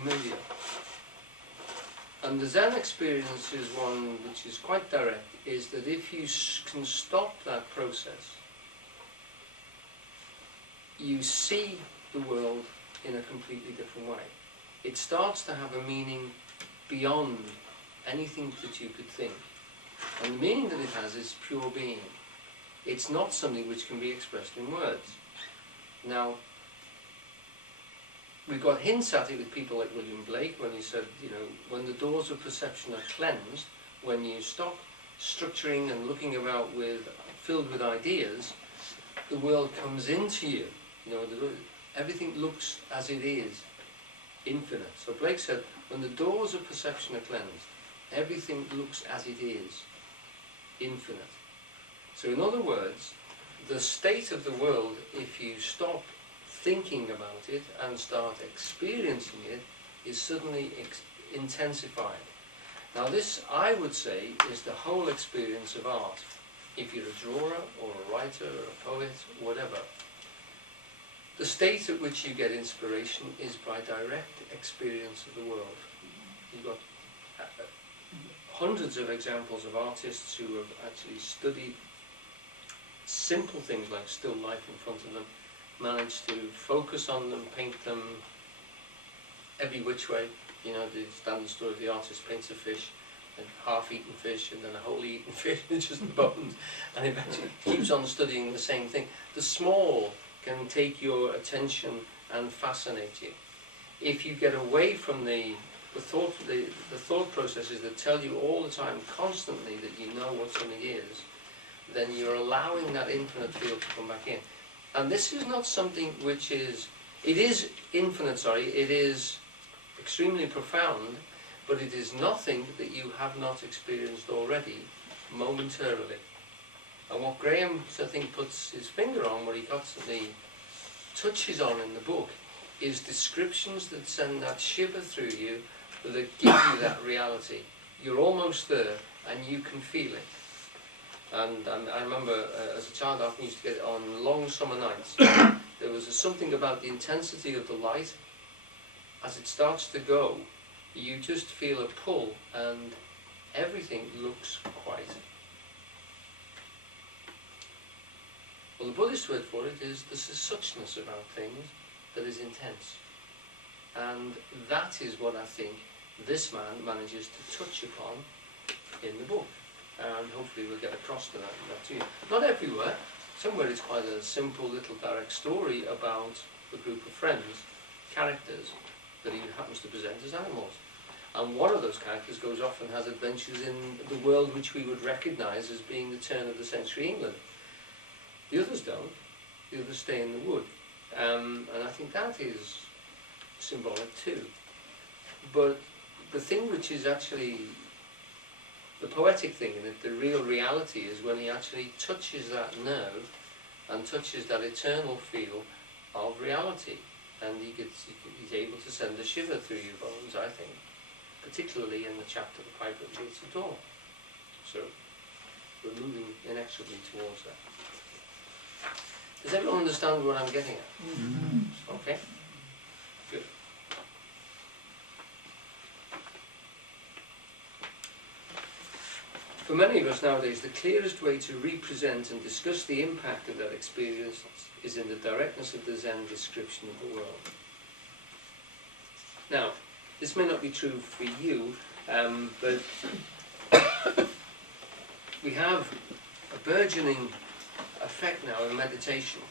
familiar. And the Zen experience is one which is quite direct, is that if you can stop that process, you see the world in a completely different way. It starts to have a meaning beyond anything that you could think. And the meaning that it has is pure being. It's not something which can be expressed in words. Now, we've got hints at it with people like William Blake when he said, you know, when the doors of perception are cleansed, when you stop structuring and looking about filled with ideas, the world comes into you. You know, everything looks as it is, infinite. So Blake said, when the doors of perception are cleansed, everything looks as it is, infinite. So in other words, the state of the world, if you stop thinking about it and start experiencing it, is suddenly intensified. Now this, I would say, is the whole experience of art. If you're a drawer or a writer or a poet, whatever, the state at which you get inspiration is by direct experience of the world. You've got hundreds of examples of artists who have actually studied simple things like still life in front of them, managed to focus on them, paint them every which way. You know, the standard story of the artist paints a fish, a half-eaten fish, and then a wholly eaten fish, and just the bones, and eventually keeps on studying the same thing. The small can take your attention and fascinate you. If you get away from the thought processes that tell you all the time, constantly, that you know what something is, then you're allowing that infinite field to come back in. And this is not something which is, it is infinite, sorry, it is extremely profound, but it is nothing that you have not experienced already momentarily. And what Grahame, I think, puts his finger on, what he constantly touches on in the book, is descriptions that send that shiver through you, that give you that reality. You're almost there, and you can feel it. And I remember as a child, I often used to get it on long summer nights. There was something about the intensity of the light. As it starts to go, you just feel a pull, and everything looks quiet. Well, the Buddhist word for it is there's a suchness about things that is intense. And that is what I think this man manages to touch upon in the book. And hopefully we'll get across to that to you. Not everywhere. Somewhere it's quite a simple little direct story about a group of friends, characters, that he happens to present as animals. And one of those characters goes off and has adventures in the world which we would recognise as being the turn of the century England. The others don't. The others stay in the wood. And I think that is symbolic too. But the thing which is actually the poetic thing in it, the real reality, is when he actually touches that nerve and touches that eternal feel of reality. And he's able to send a shiver through your bones, I think, particularly in the chapter The Pipe at the Gates of Dawn. So we're moving inexorably towards that. Does everyone understand what I'm getting at? Mm-hmm. Okay? Good. For many of us nowadays, the clearest way to represent and discuss the impact of that experience is in the directness of the Zen description of the world. Now, this may not be true for you, but we have a burgeoning effect now in meditation.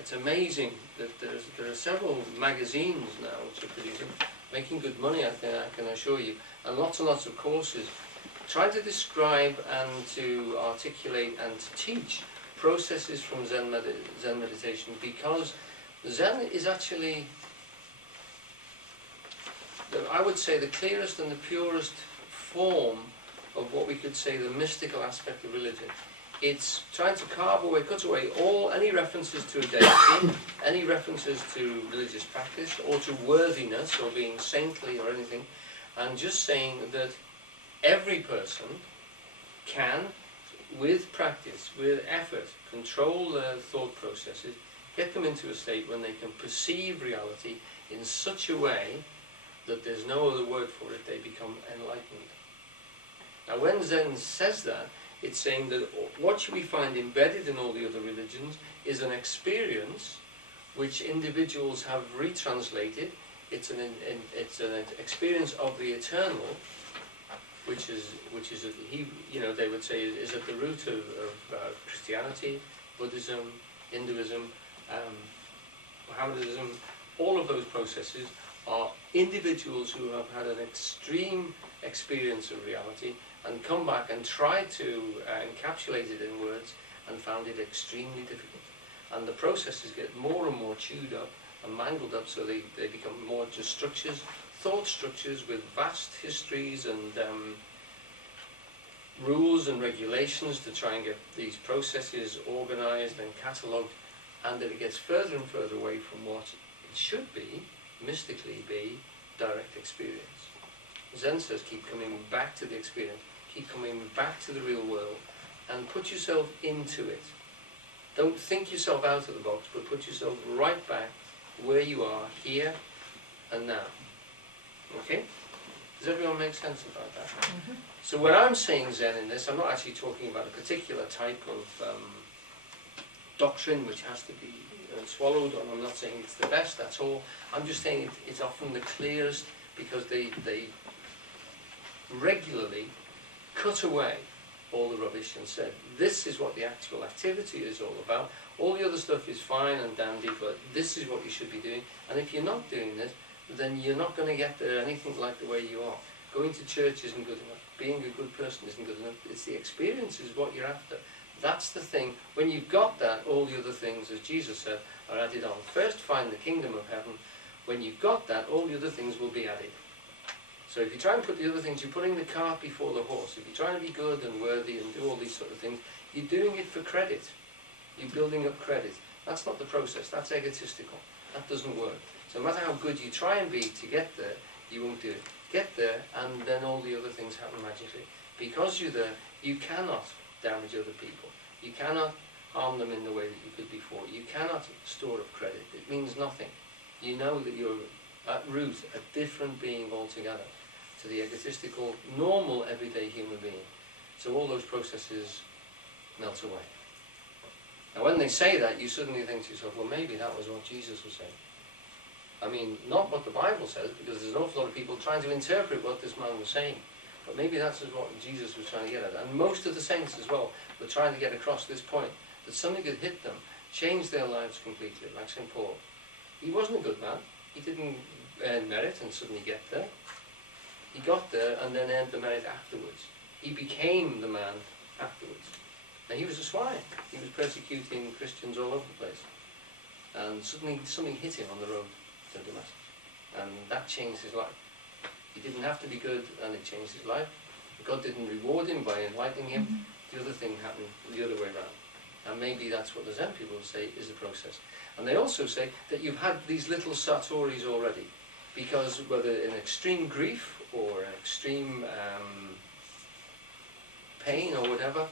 It's amazing that there are several magazines now which are producing, making good money, I can assure you, and lots of courses. Try to describe and to articulate and to teach processes from Zen meditation, because Zen is actually, I would say, the clearest and the purest form of what we could say the mystical aspect of religion. It's trying to cut away any references to a deity, any references to religious practice or to worthiness or being saintly or anything, and just saying that every person can, with practice, with effort, control their thought processes, get them into a state when they can perceive reality in such a way that there's no other word for it, they become enlightened. Now when Zen says that, it's saying that what we find embedded in all the other religions is an experience which individuals have retranslated. It's an experience of the eternal, which is they would say is at the root of Christianity, Buddhism, Hinduism, Mohammedanism. All of those processes are individuals who have had an extreme experience of reality and come back and try to encapsulate it in words and found it extremely difficult. And the processes get more and more chewed up and mangled up, so they become more just structures, thought structures with vast histories and rules and regulations to try and get these processes organized and catalogued, and that it gets further and further away from what it should be, mystically be, direct experience. Zen says keep coming back to the experience, keep coming back to the real world, and put yourself into it. Don't think yourself out of the box, but put yourself right back where you are, here and now. Okay? Does everyone make sense about that? Mm-hmm. So when I'm saying Zen in this, I'm not actually talking about a particular type of doctrine which has to be swallowed, and I'm not saying it's the best, that's all. I'm just saying it's often the clearest, because they regularly cut away all the rubbish and said, this is what the actual activity is all about. All the other stuff is fine and dandy, but this is what you should be doing. And if you're not doing this, then you're not going to get there anything like the way you are. Going to church isn't good enough. Being a good person isn't good enough. It's the experience is what you're after. That's the thing. When you've got that, all the other things, as Jesus said, are added on. First find the kingdom of heaven. When you've got that, all the other things will be added. So if you try and put the other things, you're putting the cart before the horse. If you're trying to be good and worthy and do all these sort of things, you're doing it for credit. You're building up credit. That's not the process. That's egotistical. That doesn't work. So no matter how good you try and be to get there, you won't do it. Get there, and then all the other things happen magically. Because you're there, you cannot damage other people. You cannot harm them in the way that you could before. You cannot store up credit. It means nothing. You know that you're at root a different being altogether to the egotistical, normal, everyday human being. So all those processes melt away. Now when they say that, you suddenly think to yourself, well, maybe that was what Jesus was saying. I mean, not what the Bible says, because there's an awful lot of people trying to interpret what this man was saying. But maybe that's what Jesus was trying to get at. And most of the saints as well were trying to get across this point, that something could hit them, change their lives completely, like St. Paul. He wasn't a good man. He didn't earn merit and suddenly get there. He got there and then earned the merit afterwards. He became the man afterwards. And he was a swine. He was persecuting Christians all over the place. And suddenly something hit him on the road to Damascus. And that changed his life. He didn't have to be good, and it changed his life. God didn't reward him by enlightening him. Mm-hmm. The other thing happened the other way around. And maybe that's what the Zen people say is the process. And they also say that you've had these little satoris already, because whether in extreme grief or an extreme pain or whatever,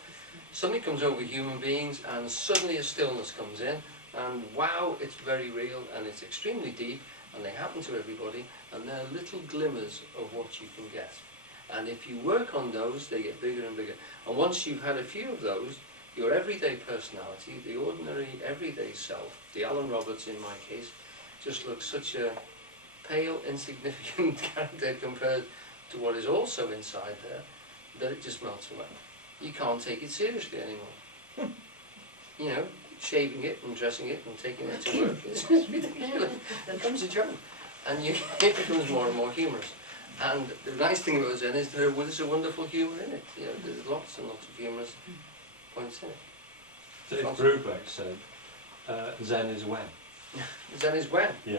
something comes over human beings and suddenly a stillness comes in, and wow, it's very real and it's extremely deep, and they happen to everybody, and they're little glimmers of what you can get. And if you work on those, they get bigger and bigger. And once you've had a few of those, your everyday personality, the ordinary everyday self, the Alan Roberts in my case, just looks such a pale, insignificant character compared to what is also inside there, that it just melts away. You can't take it seriously anymore. You know, shaving it and dressing it and taking it to work, it's ridiculous. It becomes a joke. And it becomes more and more humorous. And the nice thing about Zen is there's a wonderful humour in it. You know, there's lots and lots of humorous points in it. So if Brubeck said, Zen is when? Zen is when? Yeah.